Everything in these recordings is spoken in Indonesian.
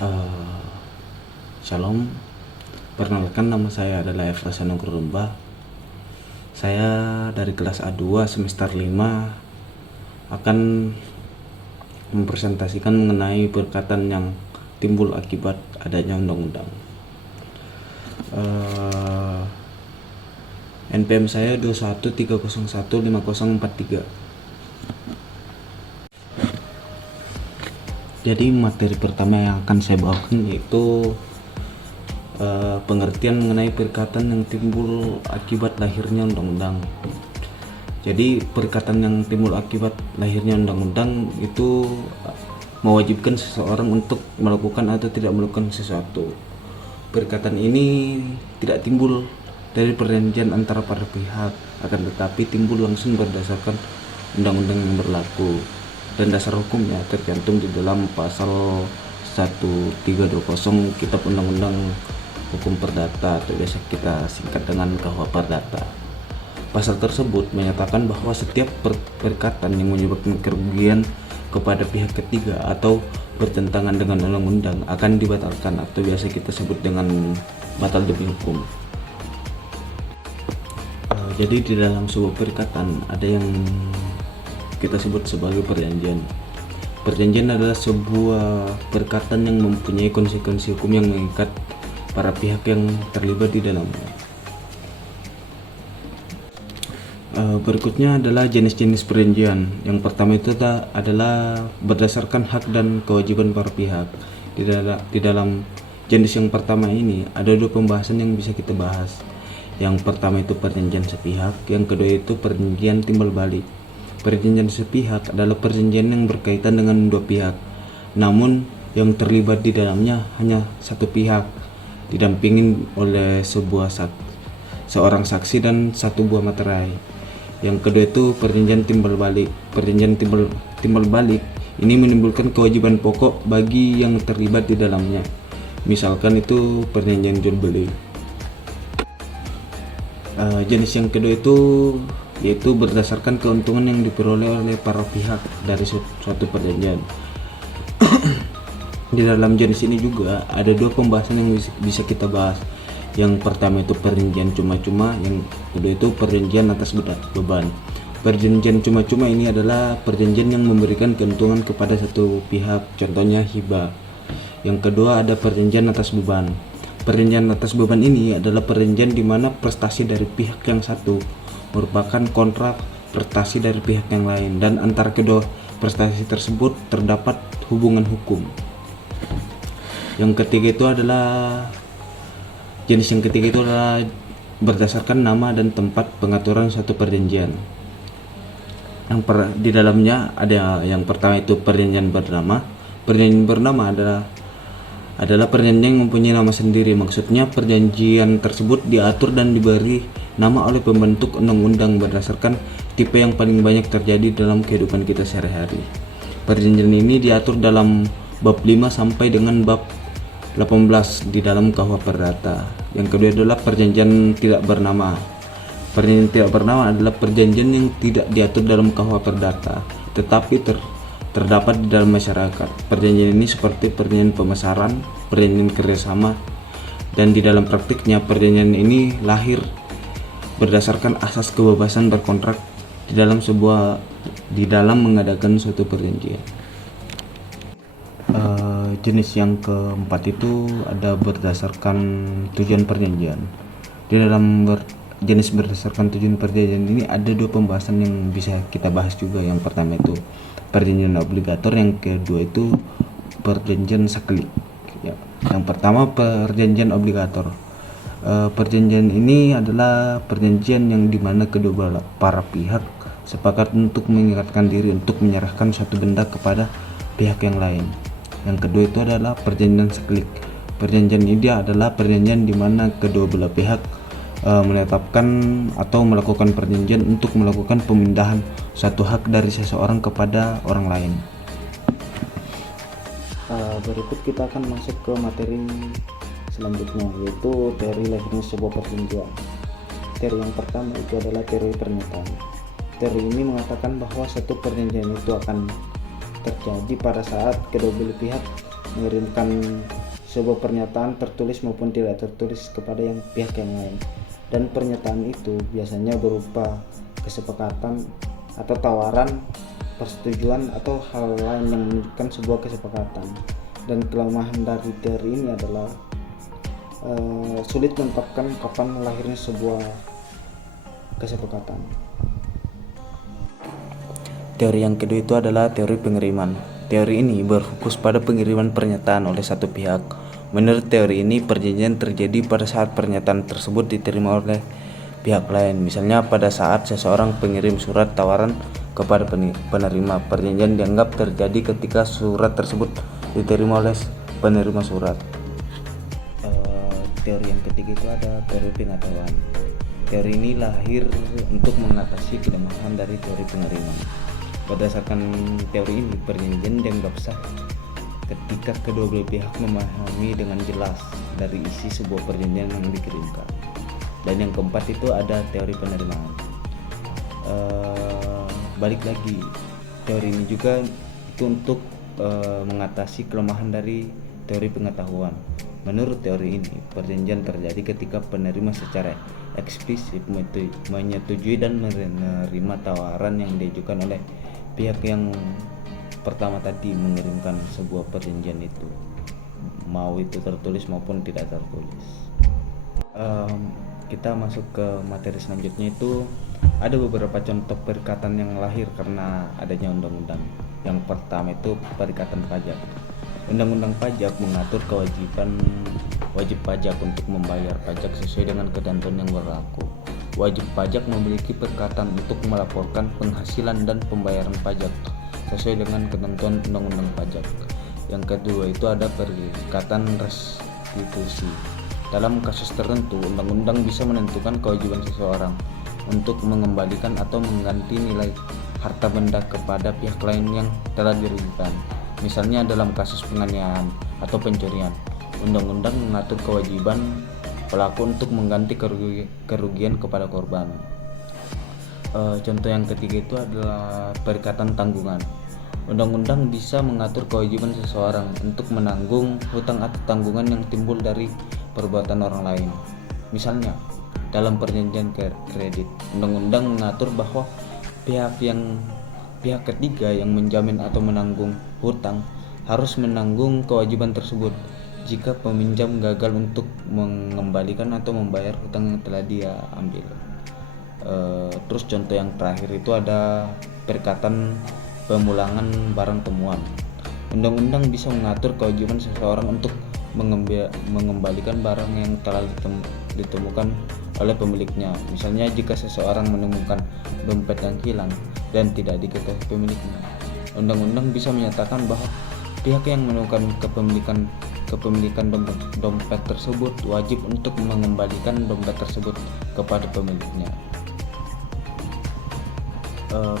Eh, Shalom, perkenalkan nama saya adalah Efrasa Nugrumba. Saya dari kelas A2 semester 5 akan mempresentasikan mengenai perkataan yang timbul akibat adanya undang-undang. NPM saya 213015043. Jadi materi pertama yang akan saya bawakan yaitu pengertian mengenai perkataan yang timbul akibat lahirnya undang-undang. Jadi perkataan yang timbul akibat lahirnya undang-undang itu mewajibkan seseorang untuk melakukan atau tidak melakukan sesuatu. Perkataan ini tidak timbul dari perjanjian antara para pihak, akan tetapi timbul langsung berdasarkan undang-undang yang berlaku. Dan dasar hukumnya tercantum di dalam pasal 1320 Kitab Undang-Undang Hukum Perdata atau biasa kita singkat dengan KUH Perdata. Pasal tersebut menyatakan bahwa setiap perkataan yang menyebabkan kerugian kepada pihak ketiga atau bertentangan dengan undang-undang akan dibatalkan atau biasa kita sebut dengan batal demi hukum. Jadi di dalam sebuah perkataan ada yang kita sebut sebagai perjanjian. Perjanjian adalah sebuah perkataan yang mempunyai konsekuensi hukum yang mengikat para pihak yang terlibat di dalamnya. Berikutnya adalah jenis-jenis perjanjian. Yang pertama itu adalah berdasarkan hak dan kewajiban para pihak. Di dalam jenis yang pertama ini ada dua pembahasan yang bisa kita bahas. Yang pertama itu perjanjian sepihak, yang kedua itu perjanjian timbal balik. Perjanjian sepihak adalah perjanjian yang berkaitan dengan dua pihak, namun yang terlibat di dalamnya hanya satu pihak, didampingin oleh seorang saksi dan satu buah materai. Yang kedua itu perjanjian timbal balik. Perjanjian timbal balik ini menimbulkan kewajiban pokok bagi yang terlibat di dalamnya. Misalkan itu perjanjian jual beli. Jenis yang kedua itu yaitu berdasarkan keuntungan yang diperoleh oleh para pihak dari suatu perjanjian. Di dalam jenis ini juga ada dua pembahasan yang bisa kita bahas. Yang pertama itu perjanjian cuma-cuma, yang kedua itu perjanjian atas beban. Perjanjian cuma-cuma ini adalah perjanjian yang memberikan keuntungan kepada satu pihak, contohnya hibah. Yang kedua ada perjanjian atas beban. Perjanjian atas beban ini adalah perjanjian di mana prestasi dari pihak yang satu merupakan kontrak prestasi dari pihak yang lain, dan antara kedua prestasi tersebut terdapat hubungan hukum. Jenis yang ketiga itu adalah berdasarkan nama dan tempat pengaturan suatu perjanjian. Di dalamnya ada yang pertama itu perjanjian bernama. Perjanjian bernama adalah perjanjian yang mempunyai nama sendiri. Maksudnya perjanjian tersebut diatur dan diberi nama oleh pembentuk undang-undang berdasarkan tipe yang paling banyak terjadi dalam kehidupan kita sehari-hari. Perjanjian ini diatur dalam bab 5 sampai dengan bab 18 di dalam KUH Perdata. Yang kedua adalah perjanjian tidak bernama. Perjanjian tidak bernama adalah perjanjian yang tidak diatur dalam KUH Perdata, tetapi terdapat di dalam masyarakat. Perjanjian ini seperti perjanjian pemasaran, perjanjian kerjasama, dan di dalam praktiknya perjanjian ini lahir berdasarkan asas kebebasan berkontrak di dalam mengadakan suatu perjanjian. Jenis yang keempat itu ada berdasarkan tujuan perjanjian. Di dalam jenis berdasarkan tujuan perjanjian ini ada dua pembahasan yang bisa kita bahas juga. Yang pertama itu perjanjian obligator, yang kedua itu perjanjian saklik. Yang pertama perjanjian obligator. Perjanjian ini adalah perjanjian yang dimana kedua para pihak sepakat untuk mengikatkan diri untuk menyerahkan suatu benda kepada pihak yang lain. Yang kedua itu adalah perjanjian saklik. Perjanjian ini adalah perjanjian dimana kedua belah pihak menetapkan atau melakukan perjanjian untuk melakukan pemindahan suatu hak dari seseorang kepada orang lain. Berikut kita akan masuk ke materi selanjutnya, yaitu teori lahirnya sebuah perjanjian. Teori yang pertama itu adalah teori pernyataan. Teori ini mengatakan bahwa satu perjanjian itu akan terjadi pada saat kedua belah pihak mengirimkan sebuah pernyataan tertulis maupun tidak tertulis kepada pihak yang lain, dan pernyataan itu biasanya berupa kesepakatan atau tawaran, persetujuan, atau hal lain yang menunjukkan sebuah kesepakatan. Dan kelemahan dari teori ini adalah sulit menetapkan kapan lahirnya sebuah kesepakatan. Teori yang kedua itu adalah teori pengiriman. Teori ini berfokus pada pengiriman pernyataan oleh satu pihak. Menurut teori ini, perjanjian terjadi pada saat pernyataan tersebut diterima oleh pihak lain. Misalnya pada saat seseorang pengirim surat tawaran kepada penerima. Perjanjian dianggap terjadi ketika surat tersebut diterima oleh penerima surat. Teori yang ketiga itu ada teori pengetahuan. Teori ini lahir untuk mengatasi kelemahan dari teori pengiriman. Berdasarkan teori ini, perjanjian dianggap sah ketika kedua belah pihak memahami dengan jelas dari isi sebuah perjanjian yang dikirimkan. Dan yang keempat itu ada teori penerimaan. Balik lagi, teori ini juga itu untuk mengatasi kelemahan dari teori pengetahuan. Menurut teori ini, perjanjian terjadi ketika penerima secara eksplisit menyetujui dan menerima tawaran yang diajukan oleh pihak yang pertama tadi mengirimkan sebuah perjanjian itu, mau itu tertulis maupun tidak tertulis. Kita masuk ke materi selanjutnya, itu ada beberapa contoh perikatan yang lahir karena adanya undang-undang. Yang pertama itu perikatan pajak. Undang-undang pajak mengatur wajib pajak untuk membayar pajak sesuai dengan ketentuan yang berlaku. Wajib pajak memiliki perikatan untuk melaporkan penghasilan dan pembayaran pajak sesuai dengan ketentuan undang-undang pajak. Yang kedua itu ada perikatan restitusi. Dalam kasus tertentu, undang-undang bisa menentukan kewajiban seseorang untuk mengembalikan atau mengganti nilai harta benda kepada pihak lain yang telah dirugikan. Misalnya dalam kasus penganiayaan atau pencurian, undang-undang mengatur kewajiban pelaku untuk mengganti kerugian kepada korban. Contoh yang ketiga itu adalah perikatan tanggungan. Undang-undang bisa mengatur kewajiban seseorang untuk menanggung hutang atau tanggungan yang timbul dari perbuatan orang lain. Misalnya, dalam perjanjian kredit, undang-undang mengatur bahwa pihak ketiga yang menjamin atau menanggung hutang harus menanggung kewajiban tersebut jika peminjam gagal untuk mengembalikan atau membayar hutang yang telah dia ambil. Terus contoh yang terakhir itu ada perikatan pemulangan barang temuan. Undang-undang bisa mengatur kewajiban seseorang untuk mengembalikan barang yang telah ditemukan oleh pemiliknya. Misalnya jika seseorang menemukan dompet yang hilang dan tidak diketahui pemiliknya, undang-undang bisa menyatakan bahwa pihak yang menemukan kepemilikan dompet tersebut wajib untuk mengembalikan dompet tersebut kepada pemiliknya.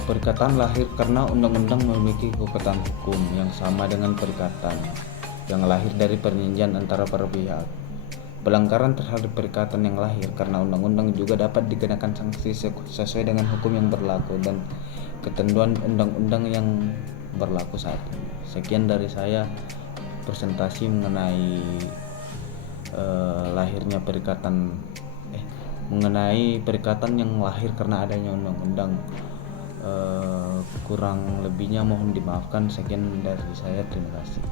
Perikatan lahir karena undang-undang memiliki kekuatan hukum yang sama dengan perikatan yang lahir dari perjanjian antara para pihak. Pelanggaran terhadap perikatan yang lahir karena undang-undang juga dapat dikenakan sanksi sesuai dengan hukum yang berlaku dan ketentuan undang-undang yang berlaku saat ini. Sekian dari saya presentasi mengenai mengenai perikatan yang lahir karena adanya undang-undang. Kurang lebihnya mohon dimaafkan. Sekian dari saya, terima kasih.